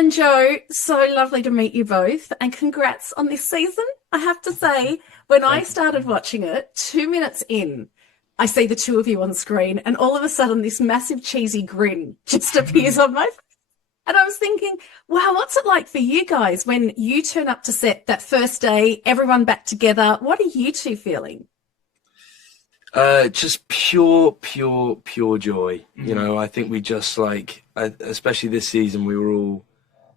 And Joe, so lovely to meet you both, and congrats on this season. I have to say, when I Thank started you. watching it, 2 minutes in, I see the two of you on screen, and all of a sudden, this massive cheesy grin just appears on my face. And I was thinking, wow, what's it like for you guys when you turn up to set that first day, everyone back together? What are you two feeling? Just pure joy. Mm. I think we just especially this season, we were all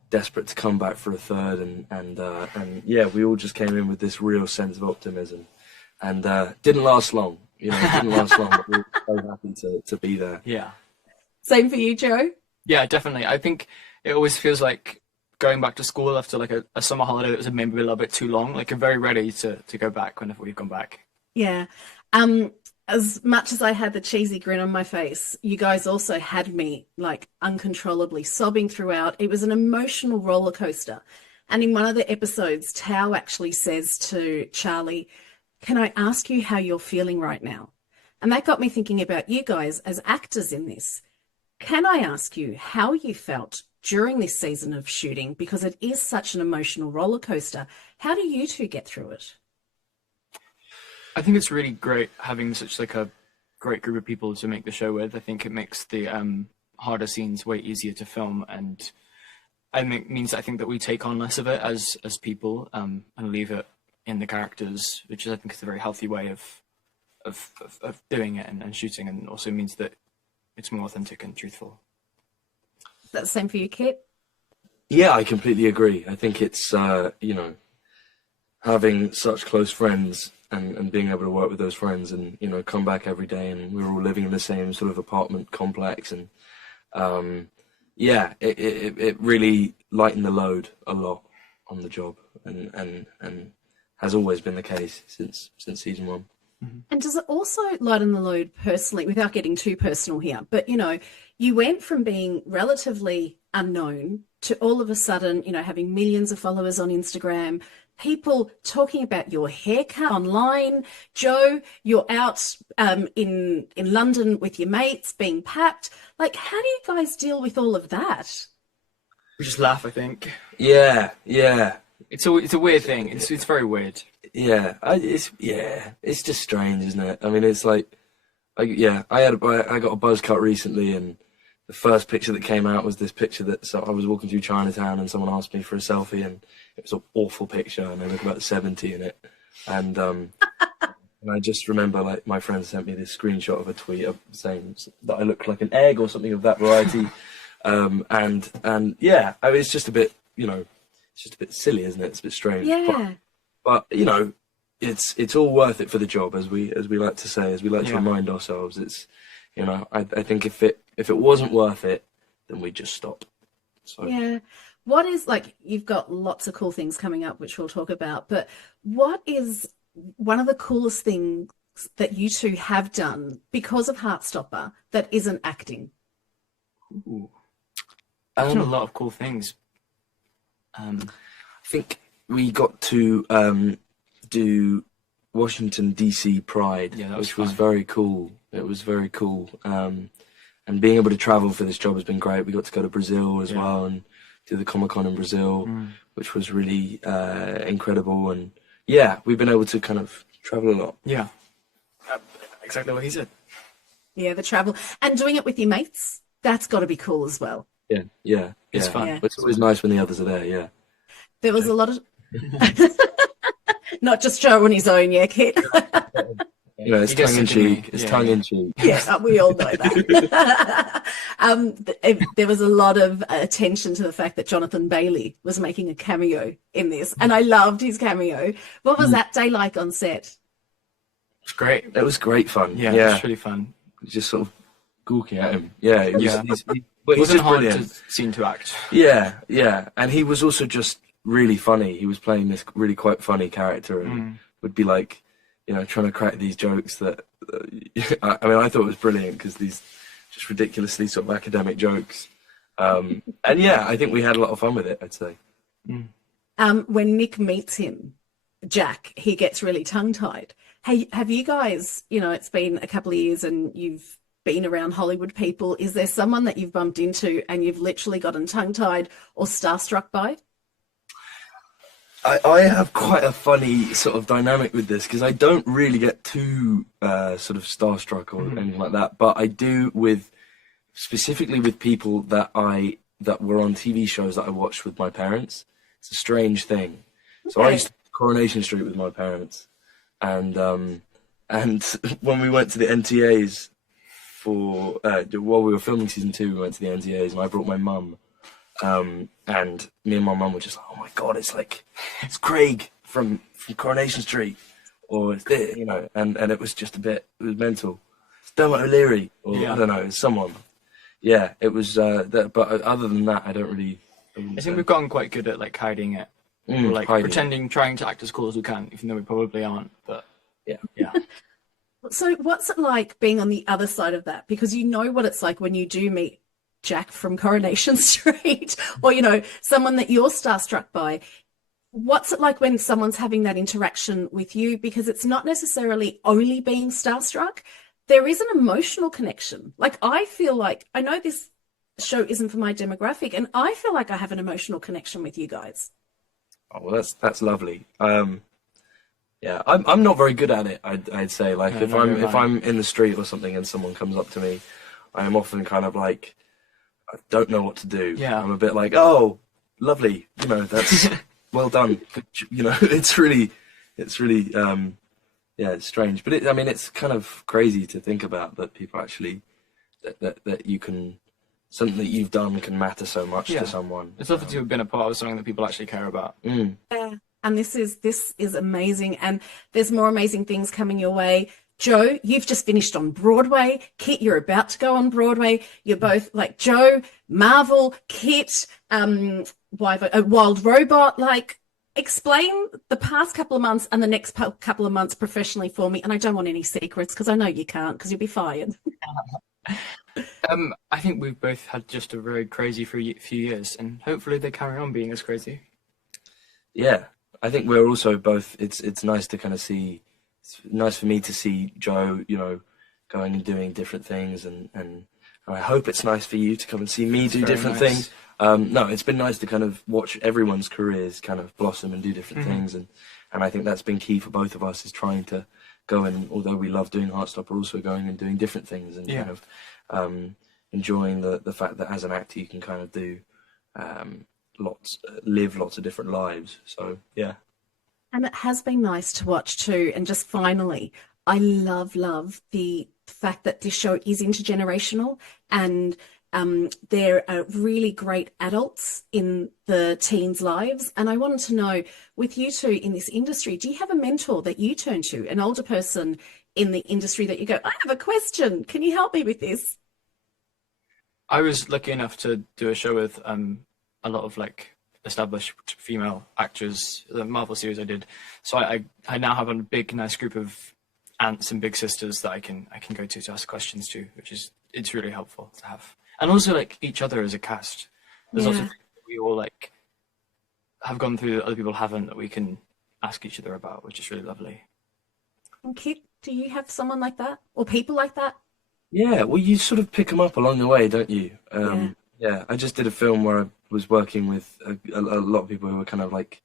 desperate to come back for a third, and yeah, we all just came in with this real sense of optimism, and didn't last long. It didn't last long, but we were so happy to be there. Yeah. Same for you, Joe? Yeah, definitely. I think it always feels like going back to school after like a summer holiday that was maybe a little bit too long. Like you're very ready to go back whenever we've gone back. Yeah. As much as I had the cheesy grin on my face, you guys also had me like uncontrollably sobbing throughout. It was an emotional roller coaster. And in one of the episodes, Tao actually says to Charlie, "Can I ask you how you're feeling right now?" And that got me thinking about you guys as actors in this. Can I ask you how you felt during this season of shooting? Because it is such an emotional roller coaster. How do you two get through it? I think it's really great having such like a great group of people to make the show with. I think it makes the harder scenes way easier to film, and means I think that we take on less of it as people and leave it in the characters, which is I think is a very healthy way of doing it and shooting, and also means that it's more authentic and truthful. That's the same for you, Kit? Yeah, I completely agree. I think it's having such close friends and being able to work with those friends and come back every day, and we were all living in the same sort of apartment complex, and yeah, it really lightened the load a lot on the job, and has always been the case since season one. And does it also lighten the load personally, without getting too personal here? But, you went from being relatively unknown to all of a sudden, having millions of followers on Instagram, people talking about your haircut online. Joe, you're out in London with your mates being papped. Like, how do you guys deal with all of that? We just laugh, I think. Yeah, It's a weird thing. It's very weird. yeah. It's just strange, isn't it? I mean, it's like, I got a buzz cut recently, and the first picture that came out was this picture I was walking through Chinatown, and someone asked me for a selfie, and it was an awful picture, and I look about 70 in it, and and I just remember like my friend sent me this screenshot of a tweet saying that I looked like an egg or something of that variety, and yeah, I mean, it's just a bit, it's just a bit silly, isn't it? It's a bit strange, Yeah. but it's all worth it for the job, as we like to say, as we like to Yeah. remind ourselves. It's I think if it wasn't worth it, then we'd just stop. So Yeah. What is like, you've got lots of cool things coming up, which we'll talk about, but what is one of the coolest things that you two have done because of Heartstopper that isn't acting? Ooh. I've done a um, lot of cool things. Um, I think we got to do Washington DC Pride, Yeah, that was which was fun. very cool. It was very cool, and being able to travel for this job has been great. We got to go to Brazil as Yeah. well and do the Comic-Con in Brazil, which was really incredible. And yeah, we've been able to kind of travel a lot. yeah, uh, exactly what he said. Yeah, the travel and doing it with your mates. That's got to be cool as well. Yeah. It's fun. Yeah. It's always nice when the others are there. Yeah. There was a lot of, not just Joe on his own, yeah, Kit. It's He gets tongue in sick of me. cheek. It's Yeah, tongue yeah. in cheek. Yeah, we all know that. There was a lot of attention to the fact that Jonathan Bailey was making a cameo in this, and I loved his cameo. What was that day like on set? It's great. It was great fun. Yeah, Yeah. it's really fun. Just sort of gawking at him. Yeah. It was, Yeah. but It he's wasn't just hard brilliant. to scene to act. Yeah. And he was also just really funny. He was playing this really quite funny character, and would be like, trying to crack these jokes that, I mean, I thought it was brilliant because these just ridiculously sort of academic jokes. And yeah, I think we had a lot of fun with it, I'd say. When Nick meets him, Jack, he gets really tongue-tied. Hey, have you guys, it's been a couple of years and you've been around Hollywood people, is there someone that you've bumped into and you've literally gotten tongue-tied or starstruck by? I have quite a funny sort of dynamic with this because I don't really get too sort of starstruck or anything like that, but I do with specifically with people that were on TV shows that I watched with my parents. It's a strange thing. So I used to Coronation Street with my parents, and when we went to the NTAs for while we were filming season 2, we went to the NTAs, and I brought my mum. And me and my mum were just like, oh my god, it's Craig from Coronation Street, or it's this, you know, and it was just it was mental. It's Dermot O'Leary, or I don't know, it's someone. Yeah, it was. But other than that, I don't really. I think we've gotten quite good at like hiding it, or like pretending, trying to act as cool as we can, even though we probably aren't. But yeah. So what's it like being on the other side of that? Because you know what it's like when you do meet Jack from Coronation Street, or, you know, someone that you're starstruck by. What's it like when someone's having that interaction with you? Because it's not necessarily only being starstruck. There is an emotional connection. Like, I feel like, I know this show isn't for my demographic, and I feel like I have an emotional connection with you guys. Oh, well, that's lovely. Yeah, I'm not very good at it. I'd say, like, if I'm in the street or something and someone comes up to me, I am often kind of like, I don't know what to do. Yeah. I'm a bit like, oh, lovely. You know, that's well done. You know, it's really, yeah, it's strange. But I mean, it's kind of crazy to think about that people actually, that you can, something that you've done can matter so much to someone. It's lovely to have been a part of something that people actually care about. Yeah. And this is amazing. And there's more amazing things coming your way. Joe, you've just finished on Broadway. Kit, you're about to go on Broadway. You're both like Joe, Marvel, Kit, Wild Robot. Like, explain the past couple of months and the next couple of months professionally for me. And I don't want any secrets because I know you can't, because you'll be fired. I think we've both had just a very crazy few years, and hopefully they carry on being as crazy. Yeah, I think we're also both. It's nice to kind of see. It's nice for me to see Joe, you know, going and doing different things, and I hope it's nice for you to come and see me do different things. No, it's been nice to kind of watch everyone's careers kind of blossom and do different things, and I think that's been key for both of us, is trying to go and, although we love doing Heartstopper, also going and doing different things, and kind of enjoying the fact that as an actor you can kind of do live lots of different lives. So yeah. And it has been nice to watch too. And just finally, I love the fact that this show is intergenerational, and there are really great adults in the teens' lives. And I wanted to know, with you two in this industry, do you have a mentor that you turn to, an older person in the industry that you go, I have a question, can you help me with this? I was lucky enough to do a show with a lot of like established female actors, the Marvel series I did. So I now have a big nice group of aunts and big sisters that I can go to ask questions to, it's really helpful to have. And also like each other as a cast. There's lots of things that we all like have gone through that other people haven't, that we can ask each other about, which is really lovely. And Kit, do you have someone like that, or people like that? Yeah, well, you sort of pick them up along the way, don't you? Yeah, I just did a film where I was working with a lot of people who were kind of like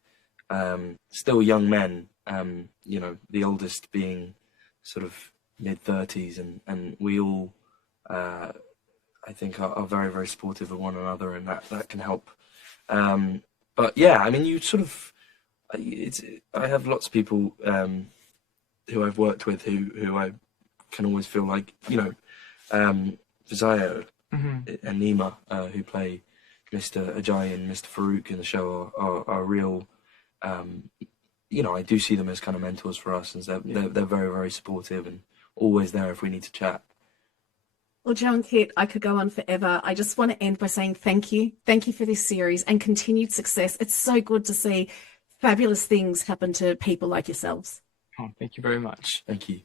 still young men, you know, the oldest being sort of mid-30s, and we all, I think, are very, very supportive of one another, and that can help. But yeah, I mean, you sort of, I have lots of people who I've worked with who I can always feel like, you know, Visayo and Nima, who play Mr. Ajayi and Mr. Farouk in the show, are real, you know, I do see them as kind of mentors for us, and they're very, very supportive and always there if we need to chat. Well, Joe and Kit, I could go on forever. I just want to end by saying thank you. Thank you for this series and continued success. It's so good to see fabulous things happen to people like yourselves. Oh, thank you very much. Thank you.